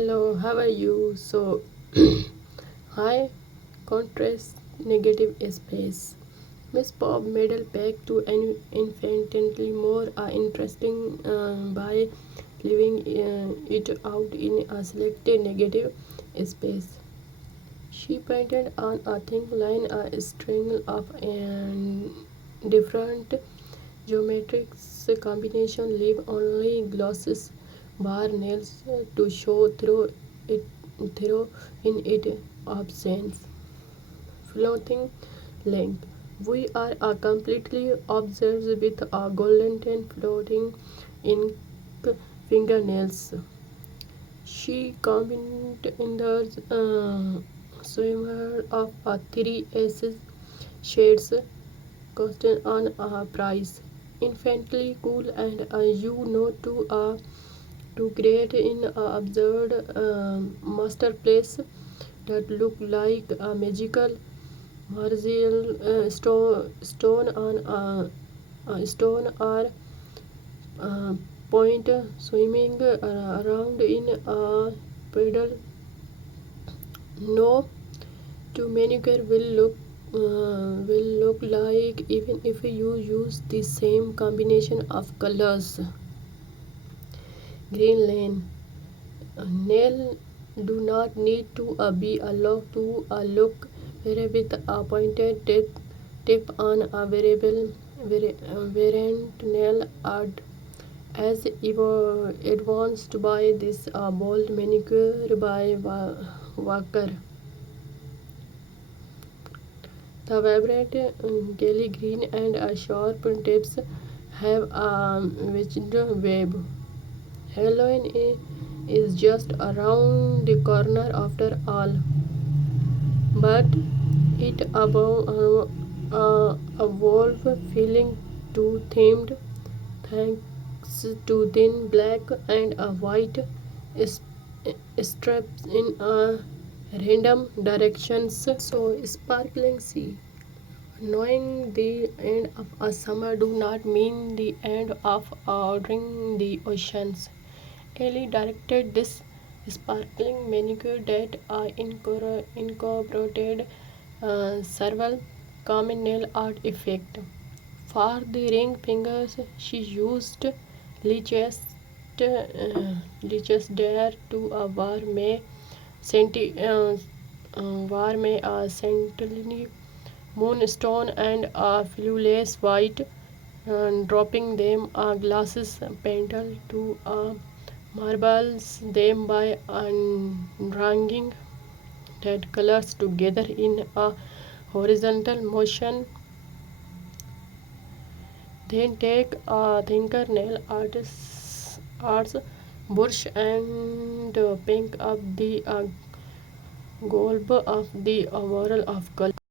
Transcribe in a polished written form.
Hello, how are you? High contrast negative space. Miss Bob Medal back to an infinitely more interesting by leaving it out in a selected negative space. She painted on a thin line a string of different geometric combination leave only glosses bar nails to show it through in its absence. Floating length. We are completely obsessed with a golden ten floating ink fingernails. She combined in the swimmer of three aces shades costed on a price. Infantily cool and to create in a absurd masterpiece that look like a magical martial stone on a stone or uh, point swimming around in a puddle. No to manicure will look like even if you use the same combination of colors. Green lane. Nail do not need to be allowed to look very with a pointed tip on a variant nail art as advanced by this bold manicure by Walker. The vibrant Kelly green and sharp tips have a witched web. Halloween is just around the corner after all, but it evolved feeling too themed thanks to thin black and a white strips in random directions. So sparkling sea. Knowing the end of a summer do not mean the end of ordering the oceans. Ellie directed this sparkling manicure that incorporated several common nail art effects. For the ring fingers, she used leeches, leeches there to war may a centenary moonstone and a flawless white, dropping them a glasses petal to marbles them by undragging that colors together in a horizontal motion. Then take a thinker nail arts brush and paint up the globe of the world of color.